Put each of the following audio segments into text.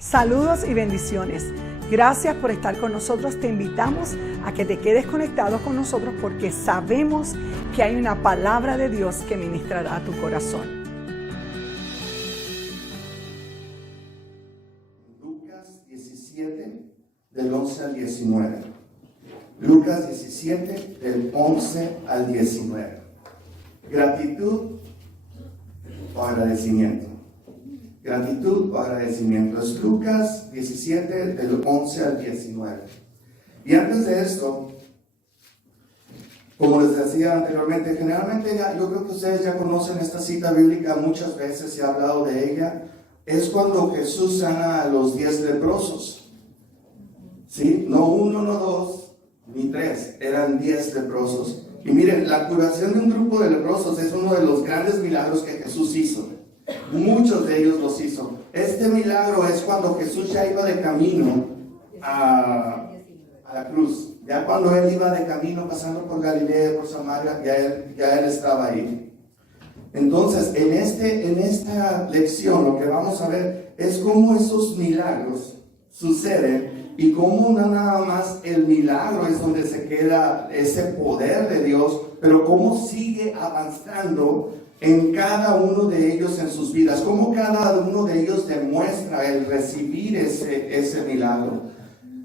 Saludos y bendiciones. Gracias por estar con nosotros. Te invitamos a que te quedes conectado con nosotros porque sabemos que hay una palabra de Dios que ministrará a tu corazón. Lucas 17, del 11 al 19. Lucas 17, del 11 al 19. Gratitud o agradecimiento. Gratitud o agradecimiento. Es Lucas 17, del 11 al 19. Y antes de esto, como les decía anteriormente, generalmente yo creo que ustedes ya conocen esta cita bíblica, muchas veces se ha hablado de ella. Es cuando Jesús sana a los 10 leprosos. ¿Sí? No uno, no dos, ni tres, eran 10 leprosos. Y miren, la curación de un grupo de leprosos es uno de los grandes milagros que Jesús hizo. Muchos de ellos los hizo. Este milagro es cuando Jesús ya iba de camino a la cruz. Ya cuando él iba de camino pasando por Galilea, por Samaria, ya él estaba ahí. Entonces, en esta lección lo que vamos a ver es cómo esos milagros suceden y cómo no nada más el milagro es donde se queda ese poder de Dios, pero cómo sigue avanzando en cada uno de ellos en sus vidas, cómo cada uno de ellos demuestra el recibir ese milagro.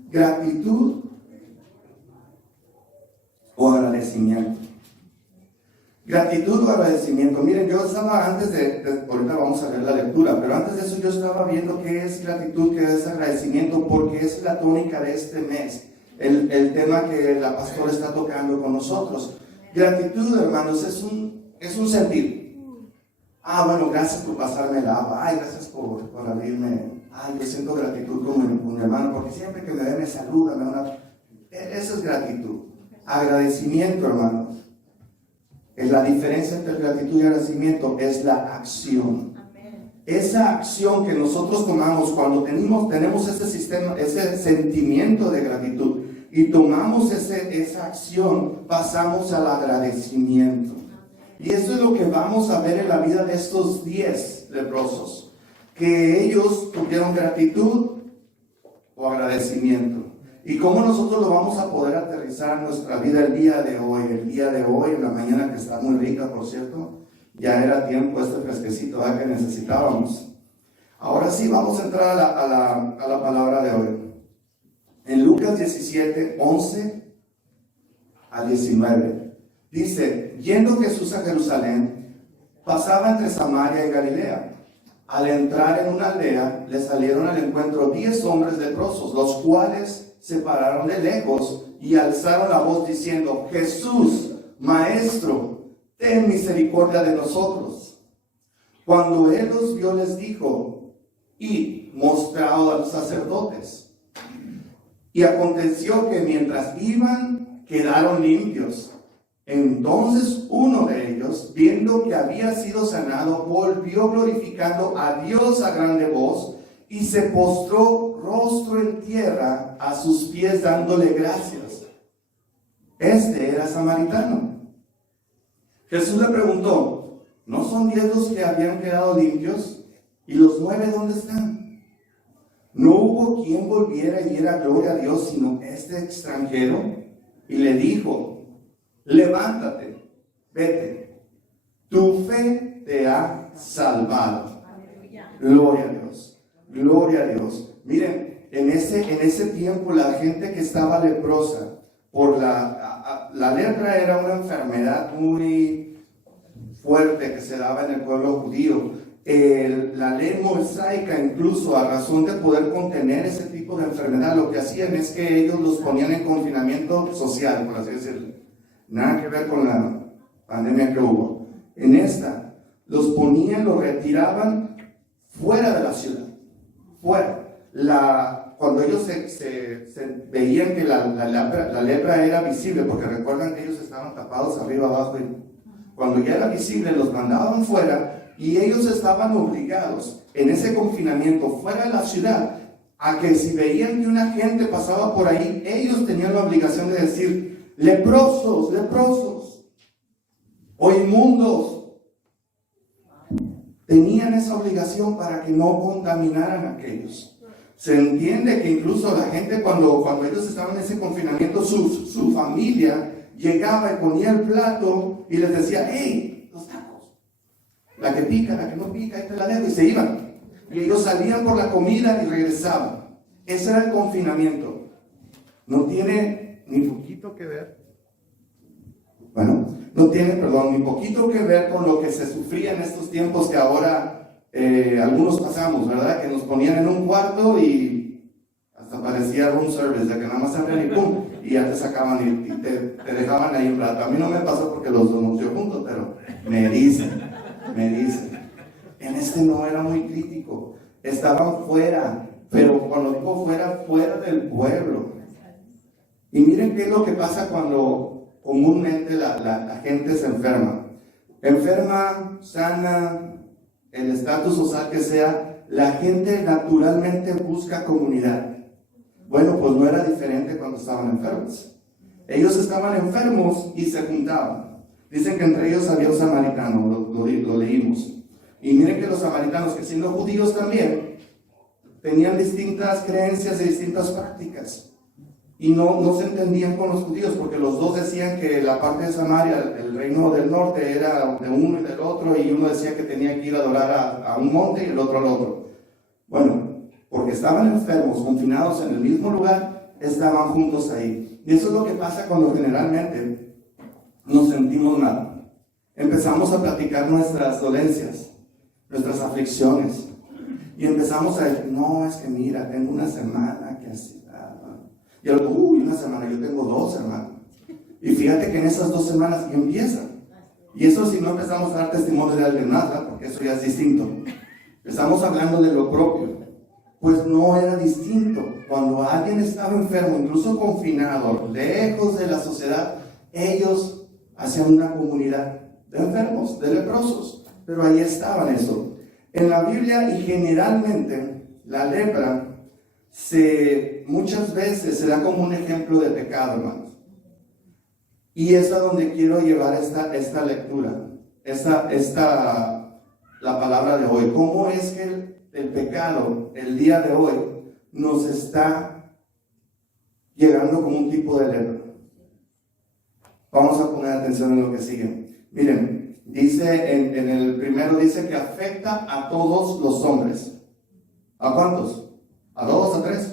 Gratitud o agradecimiento. Gratitud o agradecimiento. Miren, yo estaba ahorita vamos a ver la lectura, pero antes de eso yo estaba viendo qué es gratitud, qué es agradecimiento, porque es la tónica de este mes, el tema que la pastora está tocando con nosotros. Gratitud, hermanos, es un sentir. Bueno, gracias por pasarme el agua. Gracias por abrirme. Yo siento gratitud con mi hermano, porque siempre que me ve me saluda, Eso es gratitud. Agradecimiento, hermanos. La diferencia entre gratitud y agradecimiento es la acción. Esa acción que nosotros tomamos cuando tenemos ese sentimiento de gratitud y tomamos esa acción, pasamos al agradecimiento. Y eso es lo que vamos a ver en la vida de estos 10 leprosos, que ellos tuvieron gratitud o agradecimiento. Y cómo nosotros lo vamos a poder aterrizar en nuestra vida el día de hoy, en la mañana que está muy rica, por cierto. Ya era tiempo este fresquecito que necesitábamos. Ahora sí vamos a entrar a la palabra de hoy. En Lucas 17, 11 al 19. Dice, yendo Jesús a Jerusalén, pasaba entre Samaria y Galilea. Al entrar en una aldea, le salieron al encuentro 10 hombres leprosos, los cuales se pararon de lejos y alzaron la voz diciendo, Jesús, Maestro, ten misericordia de nosotros. Cuando él los vio, les dijo, id, mostraos a los sacerdotes. Y aconteció que mientras iban, quedaron limpios. Entonces uno de ellos, viendo que había sido sanado, volvió glorificando a Dios a grande voz y se postró rostro en tierra a sus pies dándole gracias. Este era samaritano. Jesús le preguntó, ¿no son 10 los que habían quedado limpios? ¿Y los 9 dónde están? No hubo quien volviera y diera gloria a Dios sino este extranjero. Y le dijo, levántate, vete, tu fe te ha salvado. Gloria a Dios, gloria a Dios. Miren, en ese tiempo la gente que estaba leprosa, por la lepra era una enfermedad muy fuerte que se daba en el pueblo judío. La ley mosaica, incluso a razón de poder contener ese tipo de enfermedad, lo que hacían es que ellos los ponían en confinamiento social, por así decirlo. Nada que ver con la pandemia que hubo. En esta, los ponían, los retiraban fuera de la ciudad. Fuera. Cuando ellos se veían que la lepra era visible, porque recuerdan que ellos estaban tapados arriba, abajo, y cuando ya era visible, los mandaban fuera y ellos estaban obligados en ese confinamiento fuera de la ciudad a que si veían que una gente pasaba por ahí, ellos tenían la obligación de decir, leprosos, leprosos o inmundos. Tenían esa obligación para que no contaminaran a aquellos. Se entiende que incluso la gente cuando ellos estaban en ese confinamiento, su familia llegaba y ponía el plato y les decía, hey, los tacos, la que pica, la que no pica, ahí te la dejo, y se iban. Y ellos salían por la comida y regresaban. Ese era el confinamiento. No tiene ni poquito que ver. No tiene, ni poquito que ver con lo que se sufría en estos tiempos que ahora algunos pasamos, ¿verdad? Que nos ponían en un cuarto y hasta parecía room service, de que nada más abrían y pum, y ya te sacaban y te dejaban ahí un rato. A mí no me pasó porque los dos yo juntos, pero me dicen. En este no era muy crítico, estaban fuera, pero cuando digo fuera del pueblo. Y miren qué es lo que pasa cuando comúnmente la gente se enferma, sana, el estatus social que sea, la gente naturalmente busca comunidad. Bueno, pues no era diferente cuando estaban enfermos. Ellos estaban enfermos y se juntaban. Dicen que entre ellos había un samaritano, lo leímos. Y miren que los samaritanos, que siendo judíos también, tenían distintas creencias y distintas prácticas. Y no se entendían con los judíos, porque los dos decían que la parte de Samaria, el reino del norte, era de uno y del otro, y uno decía que tenía que ir a adorar a un monte y el otro al otro. Bueno, porque estaban enfermos, confinados en el mismo lugar, estaban juntos ahí. Y eso es lo que pasa cuando generalmente nos sentimos mal. Empezamos a platicar nuestras dolencias, nuestras aflicciones, y empezamos a decir, no, es que mira, tengo una semana que así. Y algo, una semana, yo tengo 2 semanas. Y fíjate que en esas 2 semanas empiezan. Y eso si no empezamos a dar testimonio de alguien más, ¿verdad? Porque eso ya es distinto. Estamos hablando de lo propio. Pues no era distinto. Cuando alguien estaba enfermo, incluso confinado, lejos de la sociedad, ellos hacían una comunidad de enfermos, de leprosos. Pero ahí estaban eso. En la Biblia y generalmente la lepra muchas veces se da como un ejemplo de pecado, hermanos. Y es a donde quiero llevar esta lectura, la palabra de hoy. ¿Cómo es que el pecado, el día de hoy, nos está llegando como un tipo de lepra? Vamos a poner atención en lo que sigue. Miren, dice en el primero, dice que afecta a todos los hombres. ¿A cuántos? ¿A 2? ¿A 3?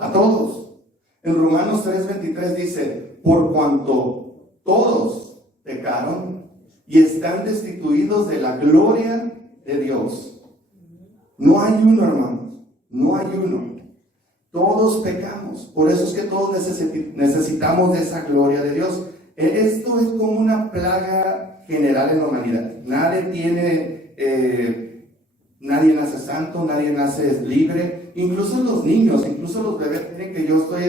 A todos. En Romanos 3:23 dice, por cuanto todos pecaron y están destituidos de la gloria de Dios. No hay uno, hermanos, no hay uno. Todos pecamos, por eso es que todos necesitamos de esa gloria de Dios. Esto es como una plaga general en la humanidad. Nadie nace santo, nadie nace libre. Incluso los niños, incluso los bebés, miren que yo estoy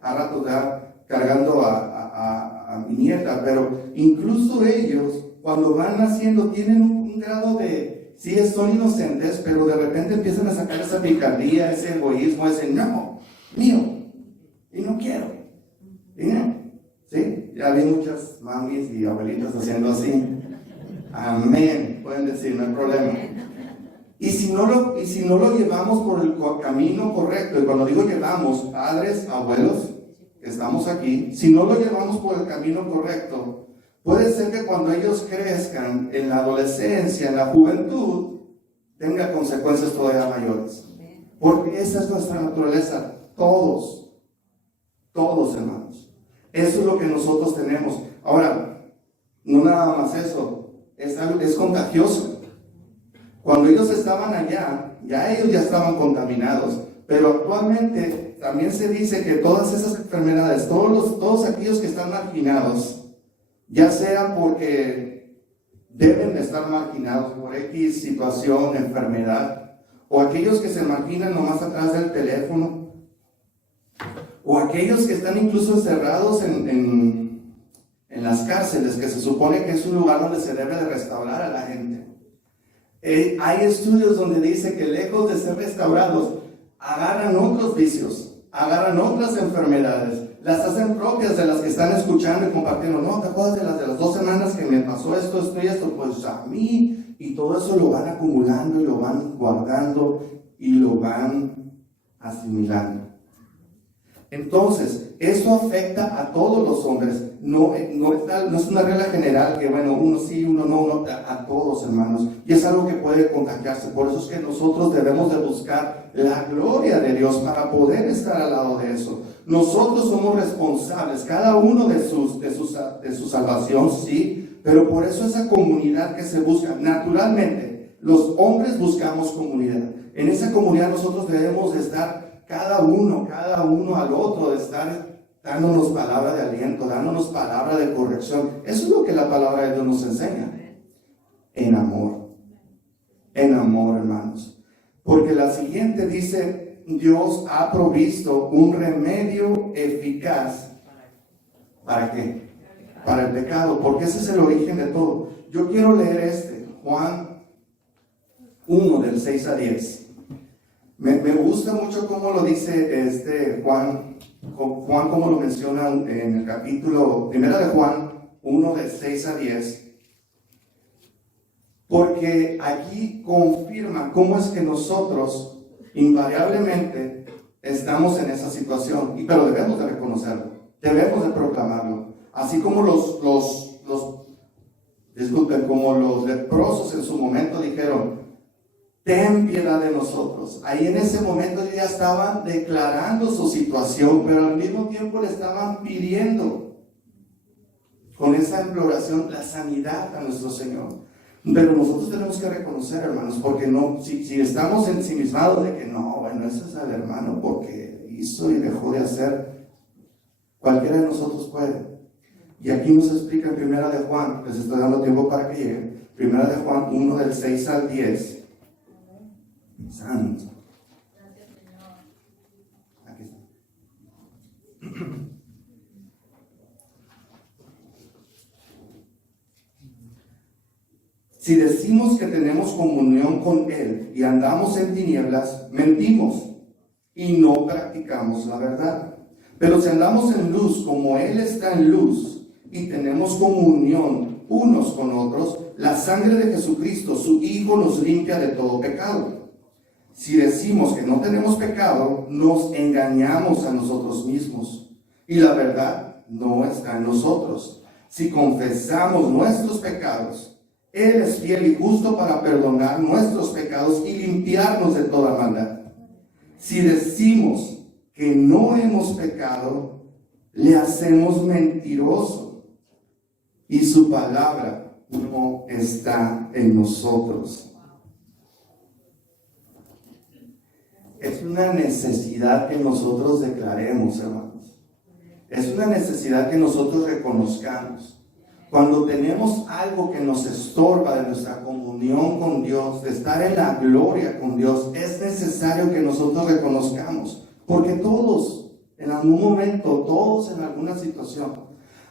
a rato ya cargando a mi nieta, pero incluso ellos, cuando van naciendo, tienen un grado de, sí, son inocentes, pero de repente empiezan a sacar esa picardía, ese egoísmo, ese no, mío, y no quiero. ¿Sí? Ya vi muchas mamis y abuelitas haciendo así. Amén, pueden decir, no hay problema. Y si no lo llevamos por el camino correcto, y cuando digo llevamos, padres, abuelos, que estamos aquí, si no lo llevamos por el camino correcto, puede ser que cuando ellos crezcan en la adolescencia, en la juventud, tenga consecuencias todavía mayores. Porque esa es nuestra naturaleza, todos, hermanos. Eso es lo que nosotros tenemos. Ahora, no nada más eso, es contagioso. Cuando ellos estaban allá, ya ellos ya estaban contaminados, pero actualmente también se dice que todas esas enfermedades, todos aquellos que están marginados, ya sea porque deben de estar marginados por X situación, enfermedad, o aquellos que se marginan nomás atrás del teléfono, o aquellos que están incluso encerrados en las cárceles, que se supone que es un lugar donde se debe de restaurar a la gente. Hay estudios donde dice que lejos de ser restaurados, agarran otros vicios, agarran otras enfermedades, las hacen propias de las que están escuchando y compartiendo. No, ¿te acuerdas de las 2 semanas que me pasó esto y esto? Pues a mí, y todo eso lo van acumulando y lo van guardando y lo van asimilando. Entonces, eso afecta a todos los hombres. No es una regla general que, bueno, uno sí, uno no, a todos, hermanos. Y es algo que puede contagiarse. Por eso es que nosotros debemos de buscar la gloria de Dios para poder estar al lado de eso. Nosotros somos responsables, cada uno de su salvación, sí, pero por eso esa comunidad que se busca, naturalmente, los hombres buscamos comunidad. En esa comunidad nosotros debemos de estar cada uno al otro, de estar dándonos palabra de aliento, dándonos palabra de corrección. Eso es lo que la palabra de Dios nos enseña. En amor, hermanos. Porque la siguiente dice, Dios ha provisto un remedio eficaz. ¿Para qué? Para el pecado, porque ese es el origen de todo. Yo quiero leer Juan 1, del 6 a 10. Me gusta mucho cómo lo dice Juan, como lo menciona en el capítulo 1 de Juan 1, de 6 a 10. Porque aquí confirma cómo es que nosotros invariablemente estamos en esa situación, pero debemos de reconocerlo, debemos de proclamarlo. Así como como los leprosos en su momento dijeron, ten piedad de nosotros. Ahí en ese momento ya estaban declarando su situación, pero al mismo tiempo le estaban pidiendo con esa imploración la sanidad a nuestro Señor. Pero nosotros tenemos que reconocer, hermanos, porque no, si estamos ensimismados de que no, bueno, ese es el hermano porque hizo y dejó de hacer, cualquiera de nosotros puede. Y aquí nos explica en Primera de Juan, les estoy dando tiempo para que lleguen, Primera de Juan 1, del 6 al 10. Santo. Gracias, Señor. Aquí está. Si decimos que tenemos comunión con Él y andamos en tinieblas, mentimos y no practicamos la verdad. Pero si andamos en luz como Él está en luz y tenemos comunión unos con otros, la sangre de Jesucristo, su Hijo, nos limpia de todo pecado. Si decimos que no tenemos pecado, nos engañamos a nosotros mismos y la verdad no está en nosotros. Si confesamos nuestros pecados, Él es fiel y justo para perdonar nuestros pecados y limpiarnos de toda maldad. Si decimos que no hemos pecado, le hacemos mentiroso y su palabra no está en nosotros. Es una necesidad que nosotros declaremos, hermanos. Es una necesidad que nosotros reconozcamos. Cuando tenemos algo que nos estorba de nuestra comunión con Dios, de estar en la gloria con Dios, es necesario que nosotros reconozcamos. Porque todos, en algún momento, todos en alguna situación,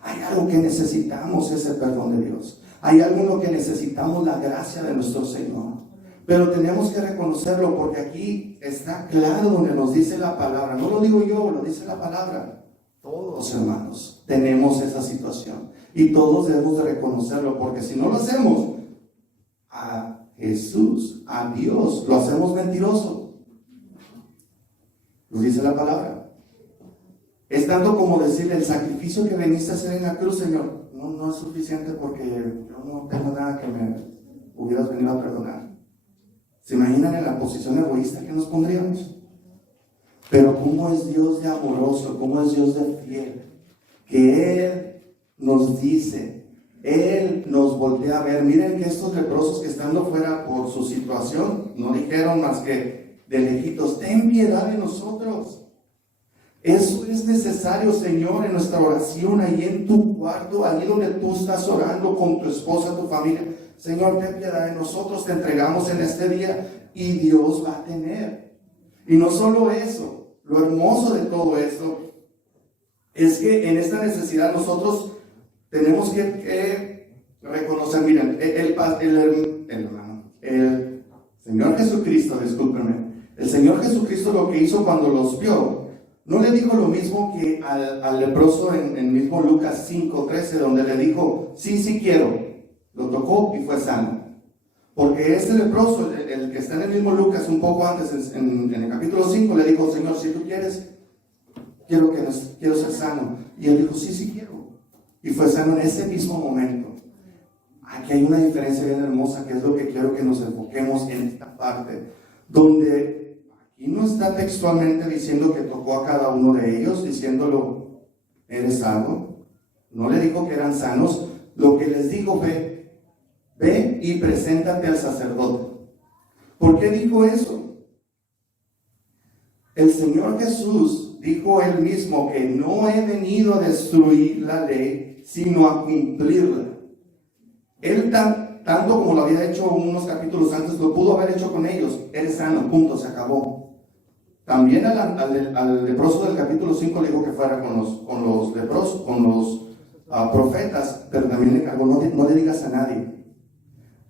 hay algo que necesitamos, ese perdón de Dios. Hay algo en lo que necesitamos la gracia de nuestro Señor. Pero tenemos que reconocerlo porque aquí está claro donde nos dice la palabra. No lo digo yo, lo dice la palabra. Todos, hermanos, tenemos esa situación. Y todos debemos de reconocerlo, porque si no lo hacemos, a Jesús, a Dios, lo hacemos mentiroso. Lo dice la palabra. Es tanto como decirle, el sacrificio que veniste a hacer en la cruz, Señor, no es suficiente porque yo no tengo nada que me hubieras venido a perdonar. ¿Se imaginan en la posición egoísta que nos pondríamos? Pero cómo es Dios de amoroso, cómo es Dios de fiel, que Él nos dice, Él nos voltea a ver. Miren que estos leprosos que estando fuera por su situación, no dijeron más que de lejitos, ten piedad de nosotros. Eso es necesario, Señor, en nuestra oración, ahí en tu cuarto, ahí donde tú estás orando con tu esposa, tu familia. Señor, ten piedad de nosotros, te entregamos en este día y Dios va a tener. Y no solo eso, lo hermoso de todo esto es que en esta necesidad nosotros tenemos que reconocer, miren, el Señor Jesucristo, discúlpenme, el Señor Jesucristo lo que hizo cuando los vio, no le dijo lo mismo que al leproso en mismo Lucas 5:13, donde le dijo, sí quiero, lo tocó y fue sano. Porque ese leproso, el que está en el mismo Lucas, un poco antes, en el capítulo 5, le dijo: Señor, si tú quieres, quiero ser sano. Y él dijo: sí, sí quiero. Y fue sano en ese mismo momento. Aquí hay una diferencia bien hermosa, que es lo que quiero que nos enfoquemos en esta parte, donde aquí no está textualmente diciendo que tocó a cada uno de ellos, diciéndolo: eres sano. No le dijo que eran sanos. Lo que les dijo: ve y preséntate al sacerdote. ¿Por qué dijo eso? El Señor Jesús dijo él mismo que no he venido a destruir la ley, sino a cumplirla. Él tanto como lo había hecho unos capítulos antes, lo pudo haber hecho con ellos. Eres sano, punto, se acabó. También al leproso del capítulo 5 le dijo que fuera con los leprosos, con los profetas, pero también le encargó: no le digas a nadie.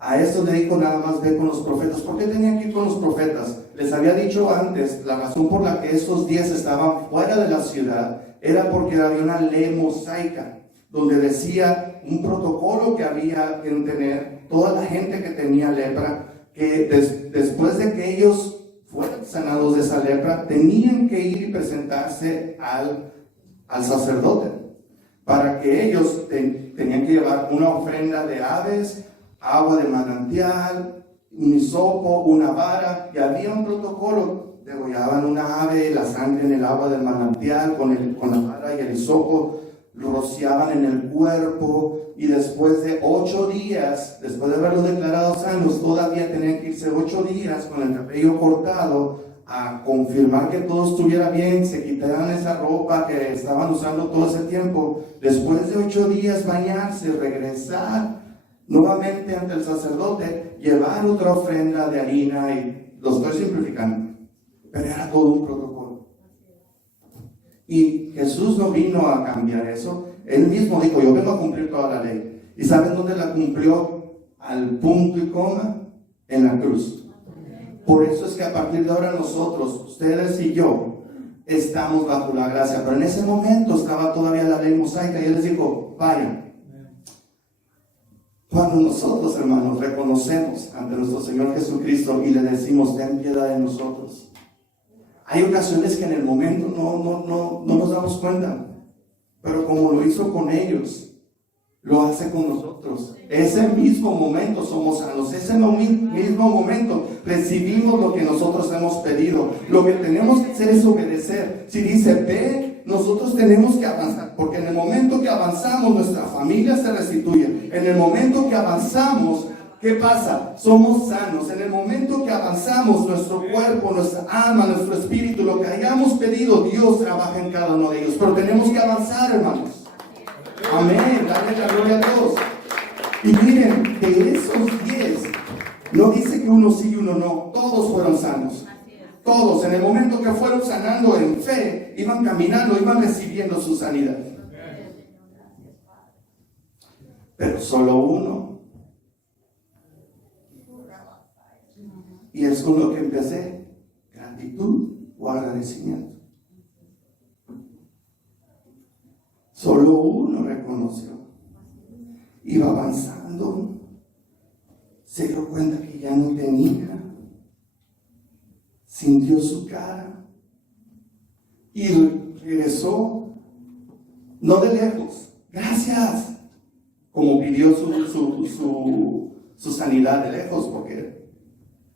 A eso le dijo nada más: ve con los profetas. ¿Por qué tenían que ir con los profetas? Les había dicho antes, la razón por la que esos 10 estaban fuera de la ciudad era porque había una ley mosaica, donde decía un protocolo que había que tener toda la gente que tenía lepra, que después de que ellos fueran sanados de esa lepra, tenían que ir y presentarse al sacerdote, para que ellos tenían que llevar una ofrenda de aves, agua de manantial, un hisopo, una vara, y había un protocolo: degollaban una ave, la sangre en el agua del manantial con la vara y el hisopo, lo rociaban en el cuerpo, y después de 8 días, después de haberlos declarado sanos, todavía tenían que irse 8 días con el cabello cortado a confirmar que todo estuviera bien, se quitaran esa ropa que estaban usando todo ese tiempo. Después de 8 días bañarse, regresar nuevamente ante el sacerdote, llevar otra ofrenda de harina, y lo estoy simplificando, pero era todo un protocolo. Y Jesús no vino a cambiar eso. Él mismo dijo: yo vengo a cumplir toda la ley. ¿Y saben dónde la cumplió? Al punto y coma, en la cruz. Por eso es que a partir de ahora nosotros, ustedes y yo, estamos bajo la gracia. Pero en ese momento estaba todavía la ley mosaica, y Él les dijo: vayan. Cuando nosotros, hermanos, reconocemos ante nuestro Señor Jesucristo y le decimos: ten piedad de nosotros, hay ocasiones que en el momento no nos damos cuenta, pero como lo hizo con ellos, lo hace con nosotros. Ese mismo momento somos sanos, ese mismo momento recibimos lo que nosotros hemos pedido. Lo que tenemos que hacer es obedecer. Si dice: ve, nosotros tenemos que avanzar, porque en el momento que avanzamos, nuestra familia se restituye. En el momento que avanzamos, ¿qué pasa? Somos sanos. En el momento que avanzamos, nuestro cuerpo, nuestra alma, nuestro espíritu, lo que hayamos pedido, Dios trabaja en cada uno de ellos. Pero tenemos que avanzar, hermanos. Amén, dale la gloria a Dios. Y miren, de esos 10, no dice que uno sí y uno no, todos fueron sanos. Todos, en el momento que fueron sanando en fe, iban caminando, iban recibiendo su sanidad. Pero solo uno. Y es con lo que empecé: gratitud o agradecimiento. Solo uno reconoció. Iba avanzando, se dio cuenta que ya no tenía, sintió su cara y regresó, no de lejos, gracias, como pidió su sanidad de lejos, porque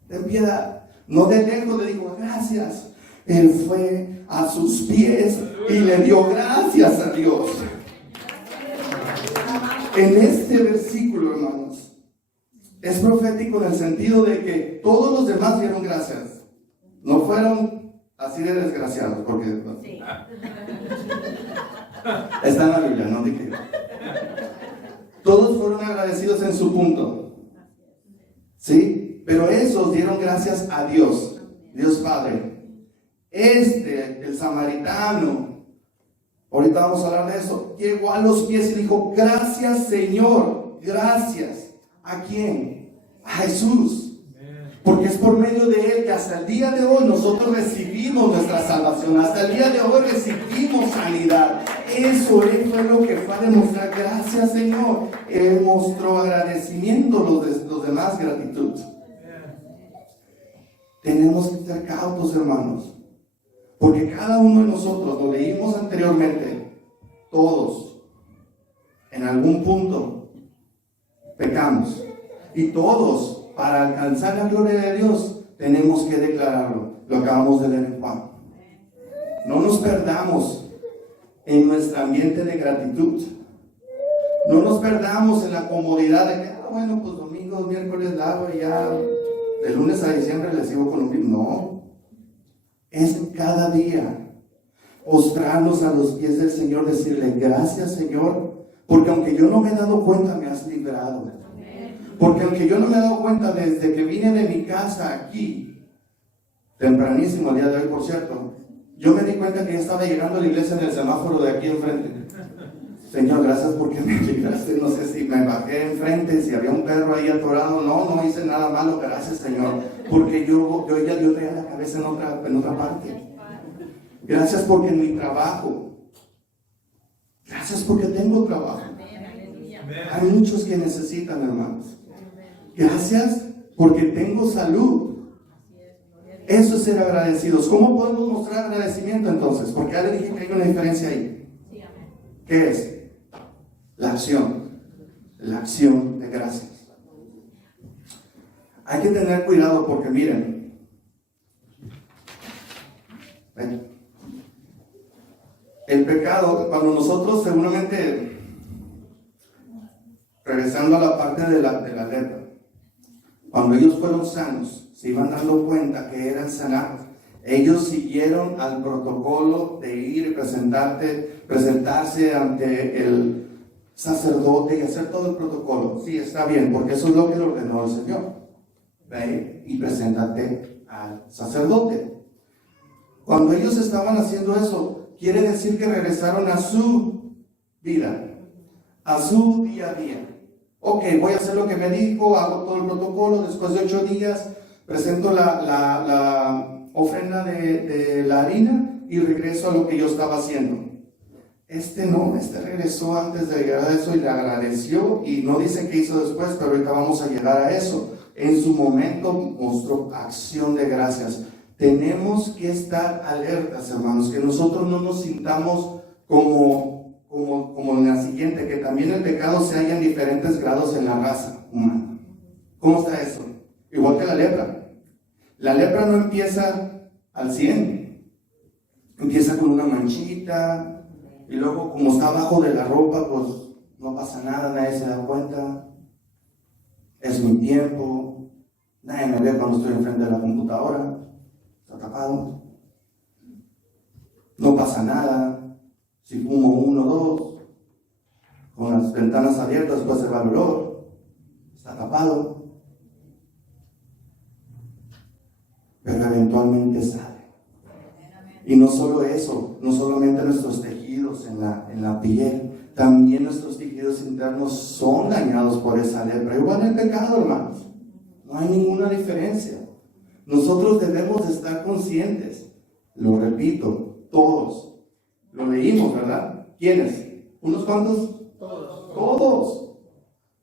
ten piedad, no de lejos le dijo gracias. Él fue a sus pies y le dio gracias a Dios. En este versículo, hermanos, es profético en el sentido de que todos los demás dieron gracias. No fueron así de desgraciados, porque sí. Está en la Biblia, no dije. Todos fueron agradecidos en su punto, ¿sí? Pero esos dieron gracias a Dios, Dios Padre. El samaritano, ahorita vamos a hablar de eso, llegó a los pies y dijo: gracias, Señor, gracias. ¿A quién? A Jesús. Porque es por medio de Él que hasta el día de hoy nosotros recibimos nuestra salvación. Hasta el día de hoy recibimos sanidad. Eso fue lo que fue a demostrar. Gracias, Señor. Él mostró agradecimiento, los demás gratitud. tenemos que ser cautos, hermanos, porque cada uno de nosotros, lo leímos anteriormente, todos, en algún punto, pecamos. Y todos, para alcanzar la gloria de Dios, tenemos que declararlo. Lo acabamos de leer en Juan. No nos perdamos en nuestro ambiente de gratitud. No nos perdamos en la comodidad de que, bueno, pues domingo, miércoles lavo y ya de lunes a diciembre les sigo con lo mismo. No. Es cada día postrarnos a los pies del Señor, decirle gracias, Señor, porque aunque yo no me he dado cuenta, me has librado. Porque aunque yo no me he dado cuenta desde que vine de mi casa aquí, tempranísimo el día de hoy, por cierto, yo me di cuenta que ya estaba llegando a la iglesia en el semáforo de aquí enfrente. Señor, gracias porque me libraste. No sé si me bajé enfrente, si había un perro ahí atorado. No hice nada malo. Gracias, Señor, porque yo traía la cabeza en otra parte. Gracias porque en mi trabajo. Gracias porque tengo trabajo. Hay muchos que necesitan, hermanos. Gracias porque tengo salud. Eso es ser agradecidos. ¿Cómo podemos mostrar agradecimiento entonces? Porque ya le dije que hay una diferencia ahí. ¿Qué es? La acción de gracias. Hay que tener cuidado porque miren, el pecado, cuando nosotros seguramente, regresando a la parte de la lepra, cuando ellos fueron sanos, se iban dando cuenta que eran sanados. Ellos siguieron al protocolo de ir y presentarse ante el sacerdote y hacer todo el protocolo. Sí, está bien, porque eso es lo que le ordenó el Señor. Ve y preséntate al sacerdote. Cuando ellos estaban haciendo eso, quiere decir que regresaron a su vida, a su día a día. Ok, voy a hacer lo que me dijo, hago todo el protocolo, después de 8 días presento la ofrenda de la harina y regreso a lo que yo estaba haciendo. Este regresó antes de llegar a eso y le agradeció, y no dice qué hizo después, pero ahorita vamos a llegar a eso. En su momento mostró acción de gracias. Tenemos que estar alertas, hermanos, que nosotros no nos sintamos como en la siguiente, que también el pecado se halla en diferentes grados en la raza humana. ¿Cómo está eso? Igual que la lepra. La lepra no empieza al 100, empieza con una manchita, y luego como está abajo de la ropa, pues no pasa nada, nadie se da cuenta, es mi tiempo, nadie me ve cuando estoy enfrente de la computadora, está tapado, no pasa nada, si fumo 1 o 2, con las ventanas abiertas puede ser el olor, está tapado, pero eventualmente sale. Y no solo eso, no solamente nuestros tejidos en la piel, también nuestros tejidos internos son dañados por esa lepra. Igual el pecado, hermanos, no hay ninguna diferencia. Nosotros debemos de estar conscientes, lo repito, todos, lo leímos, ¿verdad? ¿Quiénes? ¿Unos cuantos? Todos.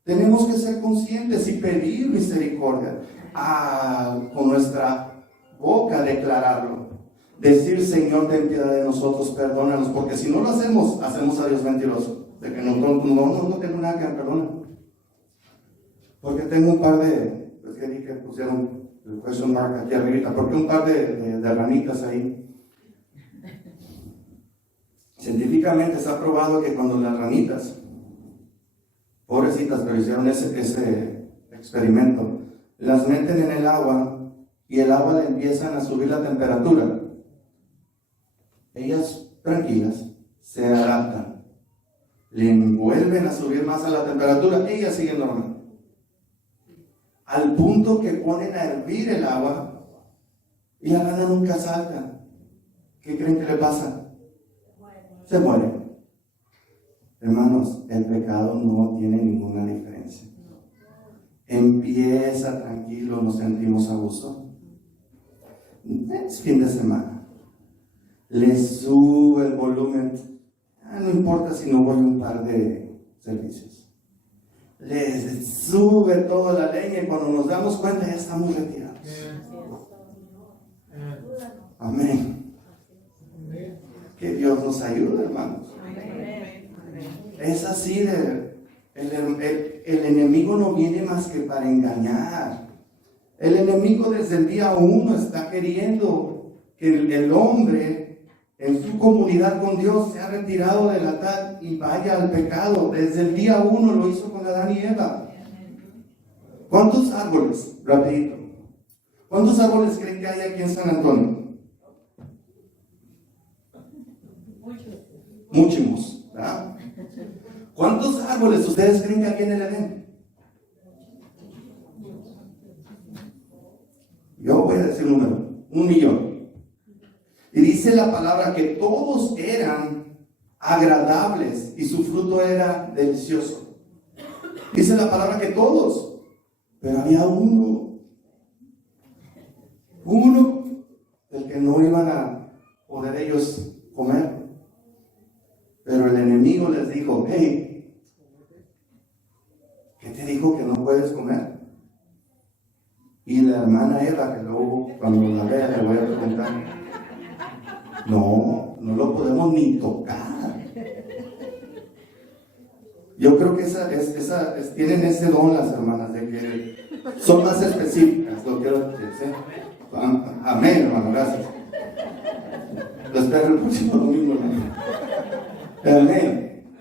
Tenemos que ser conscientes y pedir misericordia, con nuestra boca declararlo. Decir, Señor, ten piedad de nosotros, perdónanos, porque si no lo hacemos a Dios mentiroso, de que no tengo nada que perdonar. Porque tengo un par de, pues que dije, pusieron el question mark aquí arriba, porque un par de ranitas ahí. Científicamente se ha probado que cuando las ranitas, pobrecitas, pero hicieron ese experimento, las meten en el agua y el agua le empiezan a subir la temperatura. Ellas tranquilas se adaptan, le vuelven a subir más a la temperatura, ellas siguen normal. Al punto que ponen a hervir el agua y la rana nunca salta. ¿Qué creen que le pasa? Se muere. Hermanos, el pecado no tiene ninguna diferencia. Empieza tranquilo, nos sentimos a gusto. Es fin de semana. Le sube el volumen. No importa si no voy a un par de servicios. Le sube toda la leña y cuando nos damos cuenta ya estamos retirados. Amén. Que Dios nos ayude, hermanos. Es así el enemigo no viene más que para engañar. El enemigo desde el día 1 está queriendo que el hombre en su comunidad con Dios se ha retirado del altar y vaya al pecado. Desde el día 1 lo hizo con Adán y Eva. ¿Cuántos árboles, rapidito, cuántos árboles creen que hay aquí en San Antonio? Muchos, ¿verdad? ¿Cuántos árboles ustedes creen que hay en el Edén? Yo voy a decir un número, 1,000,000. Y dice la palabra que todos eran agradables y su fruto era delicioso. Dice la palabra que todos, pero había uno del que no iban a poder ellos comer. Pero el enemigo les dijo: hey, ¿qué te dijo que no puedes comer? Y la hermana Eva, que luego cuando la vea le voy a preguntar: no lo podemos ni tocar. Yo creo que tienen ese don las hermanas, de que son más específicas, lo quiero decir, ¿sí? Amén, hermano, gracias. Lo espero el próximo domingo, hermano. Amén.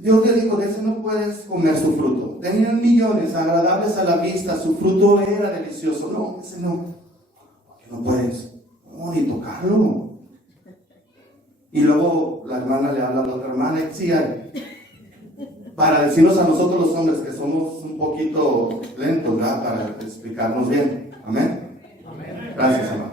Dios le dijo: de ese no puedes comer su fruto. Tenían millones, agradables a la vista, su fruto era delicioso. No, ese no, porque no puedes, no, ni tocarlo. Y luego la hermana le habla a la otra hermana: sí hay. Para decirnos a nosotros los hombres que somos un poquito lentos, ¿verdad? Para explicarnos bien. Amén. Gracias, hermano.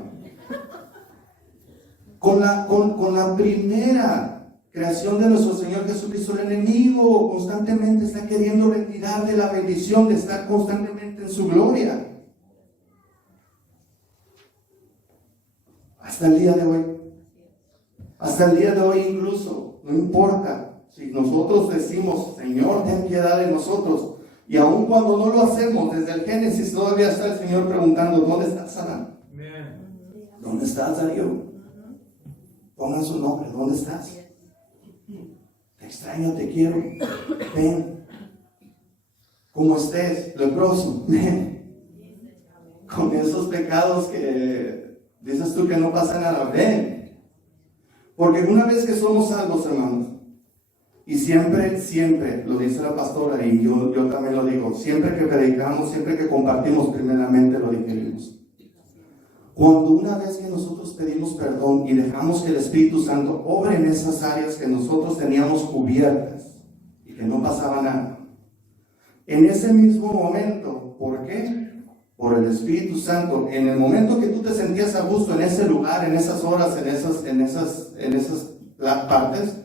Con la primera creación de nuestro Señor Jesucristo, el enemigo constantemente está queriendo retirar de la bendición de estar constantemente en su gloria. Hasta el día de hoy. Hasta el día de hoy incluso, no importa. Si nosotros decimos: Señor, ten piedad de nosotros, y aun cuando no lo hacemos, desde el Génesis todavía está el Señor preguntando: ¿dónde estás, Adán? ¿Dónde estás, Darío? Pongan su nombre: ¿dónde estás? Te extraño, te quiero. Ven. Como estés, leproso, ven. Con esos pecados que dices tú que no pasa nada, ven. Porque una vez que somos salvos, hermanos, y siempre, lo dice la pastora y yo también lo digo, siempre que predicamos, siempre que compartimos, primeramente lo digerimos. Cuando una vez que nosotros pedimos perdón y dejamos que el Espíritu Santo obre en esas áreas que nosotros teníamos cubiertas y que no pasaba nada, en ese mismo momento, ¿por qué? Por el Espíritu Santo. En el momento que tú te sentías a gusto en ese lugar, en esas horas, en esas partes,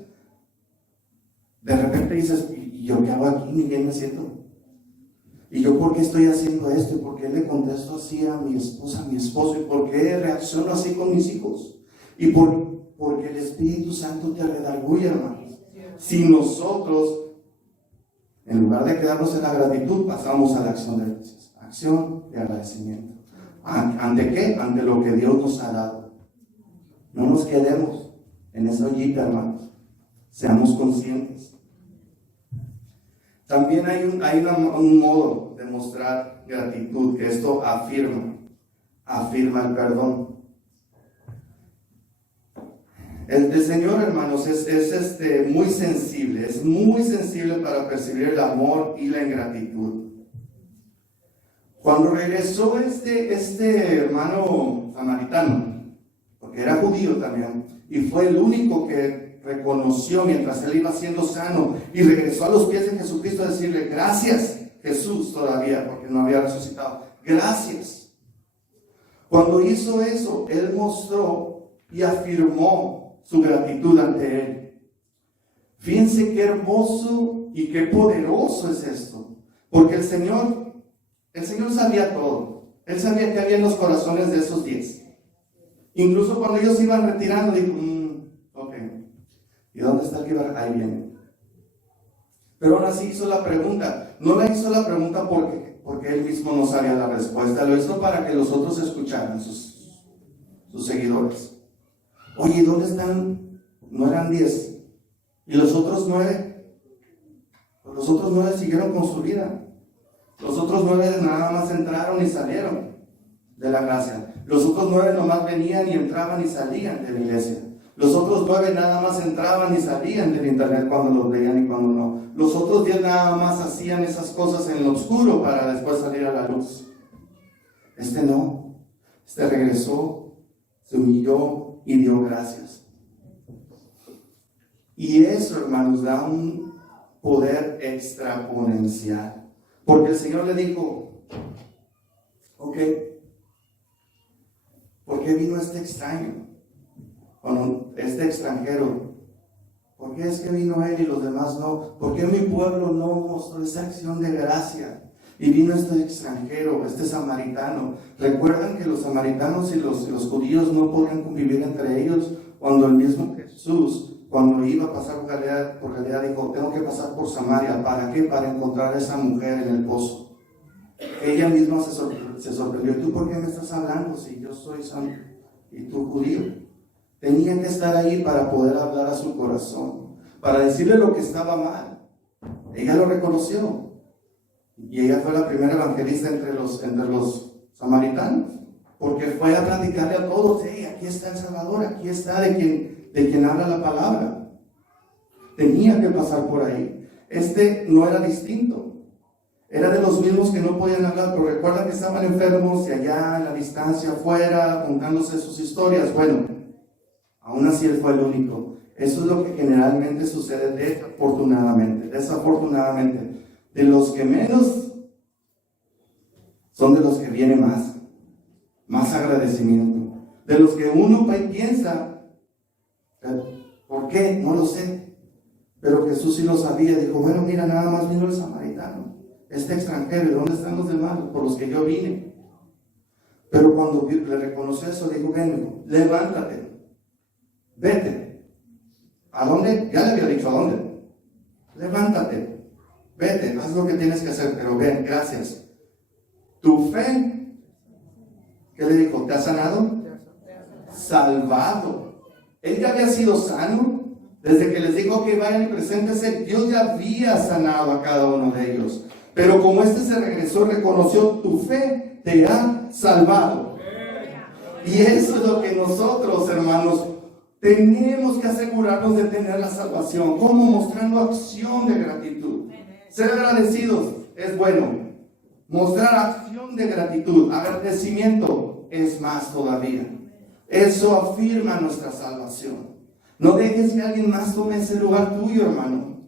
de repente dices: ¿y yo qué hago aquí? Ni bien me siento. ¿Y yo por qué estoy haciendo esto? ¿Y por qué le contesto así a mi esposa, a mi esposo? ¿Y por qué reacciono así con mis hijos? Y porque el Espíritu Santo te redarguye, hermanos. Si nosotros, en lugar de quedarnos en la gratitud, pasamos a la acción de gracias, acción de agradecimiento. ¿Ante qué? Ante lo que Dios nos ha dado. No nos quedemos en esa ollita, hermanos. Seamos conscientes. También hay un modo de mostrar gratitud, que esto afirma el perdón. El Señor, hermanos, es muy sensible para percibir el amor y la ingratitud. Cuando regresó este hermano samaritano, porque era judío también, y fue el único que reconoció mientras él iba siendo sano, y regresó a los pies de Jesucristo a decirle: gracias, Jesús, todavía, porque no había resucitado, gracias. Cuando hizo eso, él mostró y afirmó su gratitud ante él. Fíjense qué hermoso y qué poderoso es esto, porque el Señor sabía todo. Él sabía que había en los corazones de esos 10. Incluso cuando ellos iban retirando, dijo: ok, ¿y dónde está el que iba? Ahí viene. Pero aún así hizo la pregunta. No la hizo la pregunta porque él mismo no sabía la respuesta. Lo hizo para que los otros escucharan, sus sus seguidores. Oye, ¿dónde están? No eran 10. ¿Y los otros 9? Pues los otros 9 siguieron con su vida. Los otros 9 nada más entraron y salieron de la gracia. Los otros 9 nomás venían y entraban y salían de la iglesia. Los otros 9 nada más entraban y salían del internet cuando los veían y cuando no. Los otros 10 nada más hacían esas cosas en lo oscuro para después salir a la luz. Este no. Este regresó, se humilló y dio gracias. Y eso, hermanos, da un poder extraponencial. Porque el Señor le dijo, ok, ¿por qué vino este extraño? Bueno, este extranjero, ¿por qué es que vino él y los demás no? ¿Por qué mi pueblo no mostró esa acción de gracia? Y vino este extranjero, este samaritano. ¿Recuerdan que los samaritanos y los judíos no podían convivir entre ellos? Cuando el mismo Jesús, cuando iba a pasar por Galilea, dijo, tengo que pasar por Samaria. ¿Para qué? Para encontrar a esa mujer en el pozo. Ella misma se sorprendió. ¿Tú por qué me estás hablando si yo soy santo y tú judío? Tenía que estar ahí para poder hablar a su corazón, para decirle lo que estaba mal. Ella lo reconoció. Y ella fue la primera evangelista entre los samaritanos, porque fue a platicarle a todos, hey, aquí está el Salvador, aquí está de quien habla la palabra. Tenía que pasar por ahí. Este no era distinto, era de los mismos que no podían hablar, pero recuerda que estaban enfermos y allá en la distancia afuera, contándose sus historias. Bueno, aún así él fue el único. Eso es lo que generalmente sucede desafortunadamente. De los que menos son de los que viene más agradecimiento. De los que uno piensa, ¿por qué? No lo sé. Pero Jesús sí lo sabía. Dijo, bueno, mira, nada más vino el samaritano, este extranjero. ¿Y dónde están los demás? Por los que yo vine. Pero cuando le reconoció eso, dijo, ven, levántate, vete. ¿A dónde? Ya le había dicho a dónde. Levántate. Vete, haz lo que tienes que hacer, pero ven, gracias. Tu fe, ¿qué le dijo? ¿Te ha sanado? Salvado. Él ya había sido sano. Desde que les dijo que vayan y preséntense, Dios ya había sanado a cada uno de ellos. Pero como este se regresó, reconoció, tu fe te ha salvado. Y eso es lo que nosotros, hermanos, tenemos que asegurarnos de tener la salvación. ¿Cómo? Mostrando acción de gratitud. Ser agradecidos es bueno. Mostrar acción de gratitud, agradecimiento es más todavía. Eso afirma nuestra salvación. No dejes que alguien más tome ese lugar tuyo, hermano.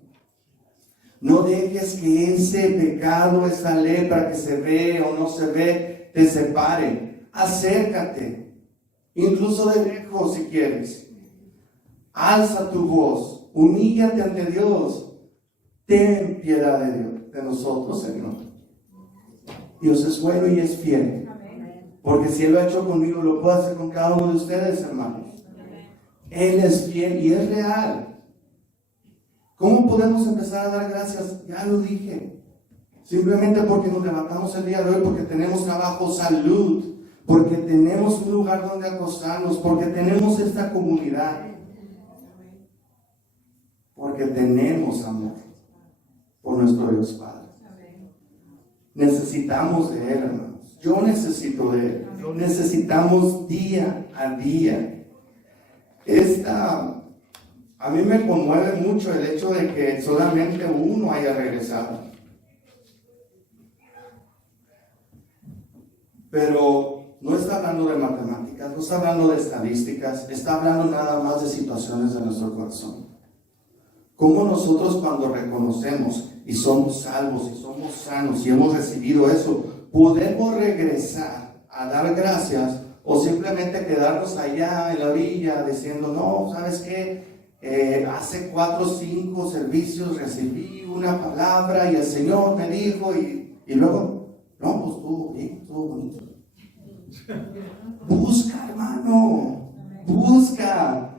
No dejes que ese pecado, esa lepra que se ve o no se ve, te separe. Acércate, incluso de lejos si quieres. Alza tu voz, humíllate ante Dios. Ten piedad de Dios, de nosotros, Señor. Dios es bueno y es fiel. Porque si Él lo ha hecho conmigo, lo puede hacer con cada uno de ustedes, hermanos. Él es fiel y es real. ¿Cómo podemos empezar a dar gracias? Ya lo dije. Simplemente porque nos levantamos el día de hoy, porque tenemos trabajo, salud, porque tenemos un lugar donde acostarnos, porque tenemos esta comunidad, porque tenemos amor por nuestro Dios Padre. Necesitamos de Él, hermanos. Yo necesito de Él. Lo necesitamos día a día. A mí me conmueve mucho el hecho de que solamente uno haya regresado. Pero no está hablando de matemáticas, no está hablando de estadísticas, está hablando nada más de situaciones de nuestro corazón. Cómo nosotros cuando reconocemos y somos salvos y somos sanos y hemos recibido eso, podemos regresar a dar gracias o simplemente quedarnos allá en la orilla diciendo, no, ¿sabes qué? Hace 4 o 5 servicios recibí una palabra y el Señor me dijo y luego, no, pues estuvo bien, estuvo bonito. Busca, hermano, busca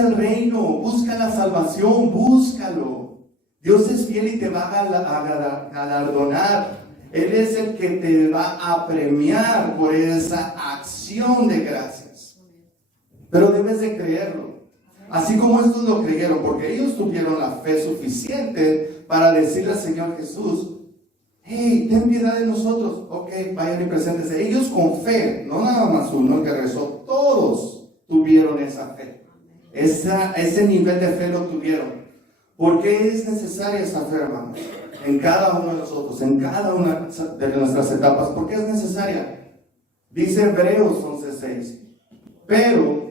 el reino, busca la salvación, búscalo. Dios es fiel y te va a galardonar. Él es el que te va a premiar por esa acción de gracias. pero debes de creerlo. Así como estos lo creyeron, porque ellos tuvieron la fe suficiente para decirle al Señor Jesús: hey, ten piedad de nosotros. Ok, vayan y preséntense. Ellos con fe, no nada más uno el que rezó, todos tuvieron esa fe. Ese nivel de fe lo tuvieron. ¿Por qué es necesaria esa fe, hermanos? En cada uno de nosotros, en cada una de nuestras etapas. ¿Por qué es necesaria? Dice Hebreos 11:6. Pero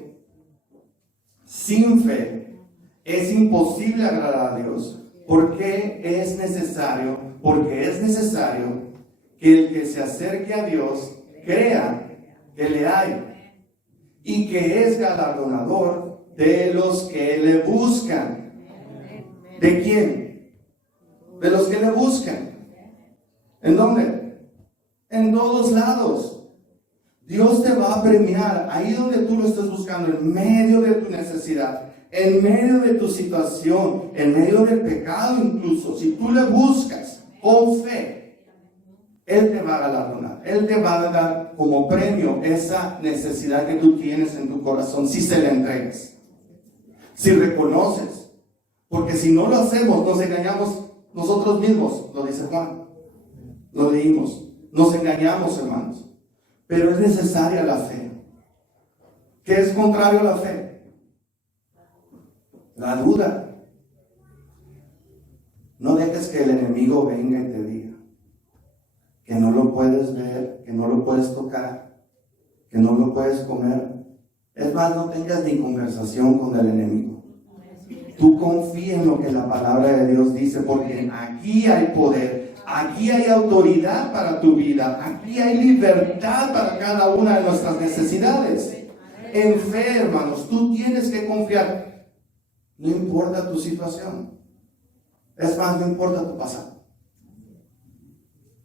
sin fe es imposible agradar a Dios. Porque es necesario que el que se acerque a Dios crea que le hay y que es galardonador de los que le buscan. ¿De quién? De los que le buscan. ¿En dónde? En todos lados. Dios te va a premiar ahí donde tú lo estés buscando, en medio de tu necesidad, en medio de tu situación, en medio del pecado incluso. Si tú le buscas con fe, Él te va a galardonar. Él te va a dar como premio esa necesidad que tú tienes en tu corazón, si se le entregas, si reconoces. Porque si no lo hacemos, nos engañamos nosotros mismos, lo dice Juan, lo leímos, nos engañamos, hermanos. Pero es necesaria la fe. ¿Qué es contrario a la fe? La duda. No dejes que el enemigo venga y te diga que no lo puedes ver, que no lo puedes tocar, que no lo puedes comer. Es más, no tengas ni conversación con el enemigo. Tú confía en lo que la palabra de Dios dice, porque aquí hay poder, aquí hay autoridad para tu vida, aquí hay libertad para cada una de nuestras necesidades. En fe, hermanos, tú tienes que confiar. No importa tu situación. Es más, no importa tu pasado.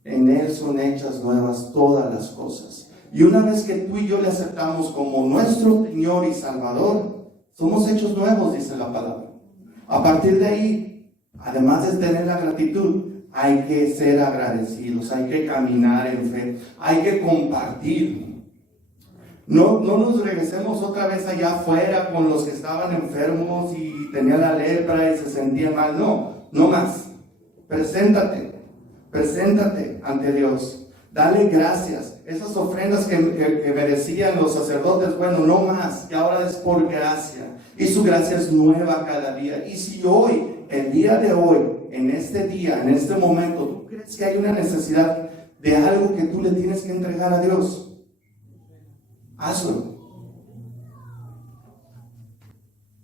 En Él son hechas nuevas todas las cosas. Y una vez que tú y yo le aceptamos como nuestro Señor y Salvador, somos hechos nuevos, dice la palabra. A partir de ahí, además de tener la gratitud, hay que ser agradecidos, hay que caminar en fe, hay que compartir. No nos regresemos otra vez allá afuera con los que estaban enfermos y tenían la lepra y se sentían mal. No más. Preséntate ante Dios. Dale gracias. Esas ofrendas que merecían los sacerdotes, bueno, no más, que ahora es por gracia. Y su gracia es nueva cada día. Y si hoy, el día de hoy, en este día, en este momento, tú crees que hay una necesidad de algo que tú le tienes que entregar a Dios, hazlo.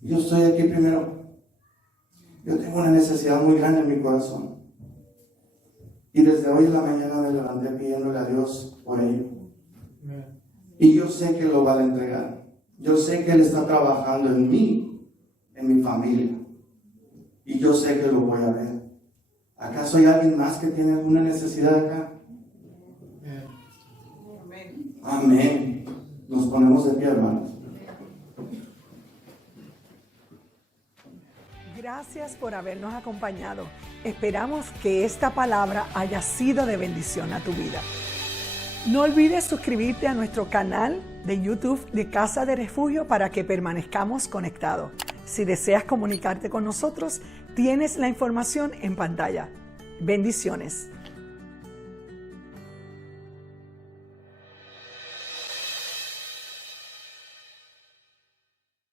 Yo estoy aquí primero. Yo tengo una necesidad muy grande en mi corazón. Y desde hoy en la mañana me levanté pidiéndole a Dios por ello. Y yo sé que lo va a entregar. Yo sé que Él está trabajando en mí, en mi familia. Y yo sé que lo voy a ver. ¿Acaso hay alguien más que tiene alguna necesidad acá? Amén. Nos ponemos de pie, hermanos. Gracias por habernos acompañado. Esperamos que esta palabra haya sido de bendición a tu vida. No olvides suscribirte a nuestro canal de YouTube de Casa de Refugio para que permanezcamos conectados. Si deseas comunicarte con nosotros, tienes la información en pantalla. Bendiciones.